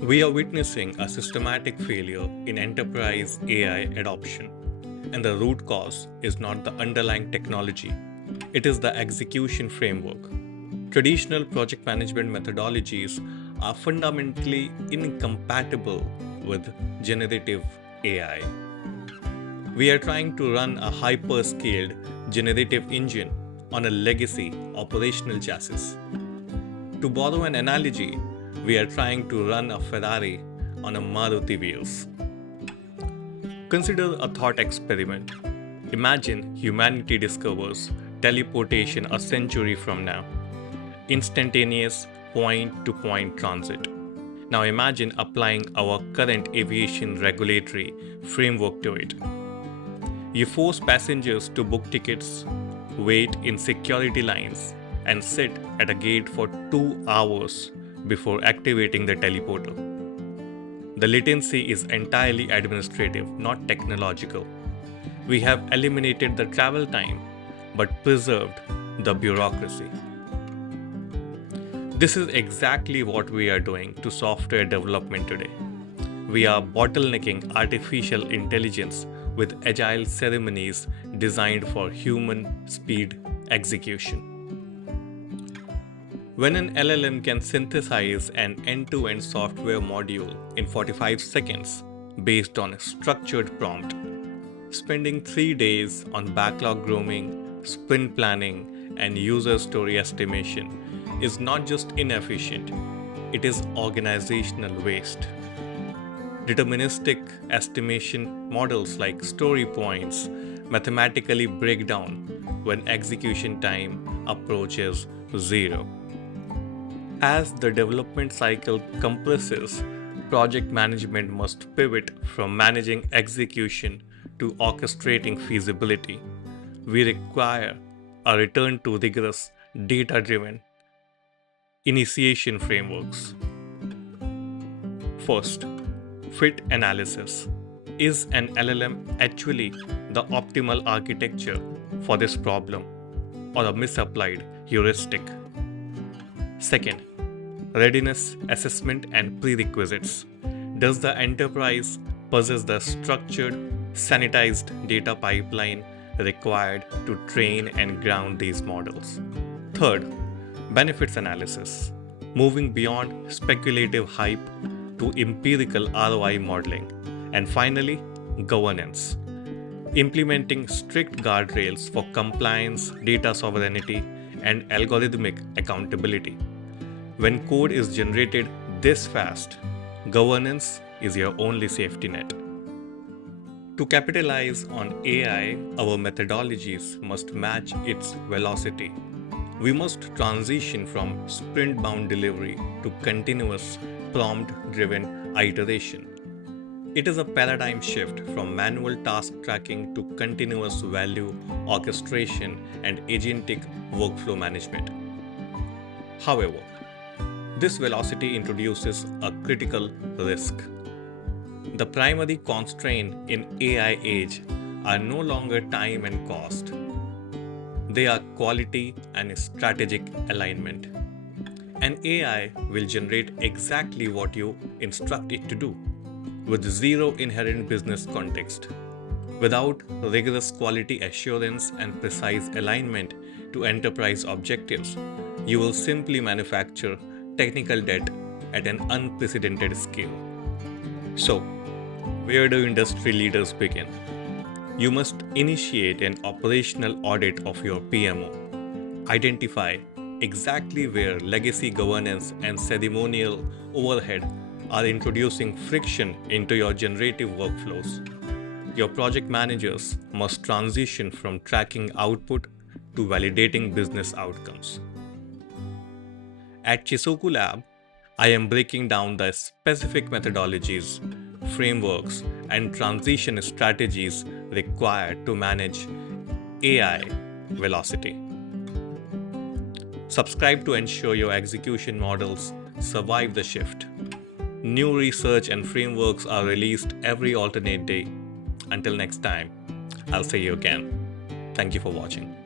We are witnessing a systematic failure in enterprise AI adoption, and the root cause is not the underlying technology, it is the execution framework. Traditional project management methodologies are fundamentally incompatible with generative AI. We are trying to run a hyper scaled generative engine on a legacy operational chassis. To borrow an analogy, we are trying to run a Ferrari on a Maruti wheels. Consider a thought experiment. Imagine humanity discovers teleportation a century from now, instantaneous point to point transit. Now imagine applying our current aviation regulatory framework to it. You force passengers to book tickets, wait in security lines, and sit at a gate for 2 hours before activating the teleporter. The latency is entirely administrative, not technological. We have eliminated the travel time but preserved the bureaucracy. This is exactly what we are doing to software development today. We are bottlenecking artificial intelligence with agile ceremonies designed for human speed execution. When an LLM can synthesize an end-to-end software module in 45 seconds based on a structured prompt, spending 3 days on backlog grooming, sprint planning, and user story estimation is not just inefficient, it is organizational waste. Deterministic estimation models like story points mathematically break down when execution time approaches zero. As the development cycle compresses, project management must pivot from managing execution to orchestrating feasibility. We require a return to rigorous data-driven initiation frameworks. First, fit analysis. Is an LLM actually the optimal architecture for this problem or a misapplied heuristic? Second, readiness assessment and prerequisites. Does the enterprise possess the structured, sanitized data pipeline required to train and ground these models? Third, benefits analysis. Moving beyond speculative hype to empirical ROI modeling. And finally, governance. Implementing strict guardrails for compliance, data sovereignty, and algorithmic accountability. When code is generated this fast, governance is your only safety net. To capitalize on AI, our methodologies must match its velocity. We must transition from sprint-bound delivery to continuous prompt-driven iteration. It is a paradigm shift from manual task tracking to continuous value orchestration and agentic workflow management. However, this velocity introduces a critical risk. The primary constraint in AI age are no longer time and cost. They are quality and strategic alignment. An AI will generate exactly what you instruct it to do, with zero inherent business context. Without rigorous quality assurance and precise alignment to enterprise objectives, you will simply manufacture technical debt at an unprecedented scale. So, where do industry leaders begin? You must initiate an operational audit of your PMO. Identify exactly where legacy governance and ceremonial overhead are introducing friction into your generative workflows. Your project managers must transition from tracking output to validating business outcomes. At Chisokulab, I am breaking down the specific methodologies, frameworks, and transition strategies required to manage AI velocity. Subscribe to ensure your execution models survive the shift. New research and frameworks are released every alternate day. Until next time, I'll see you again. Thank you for watching.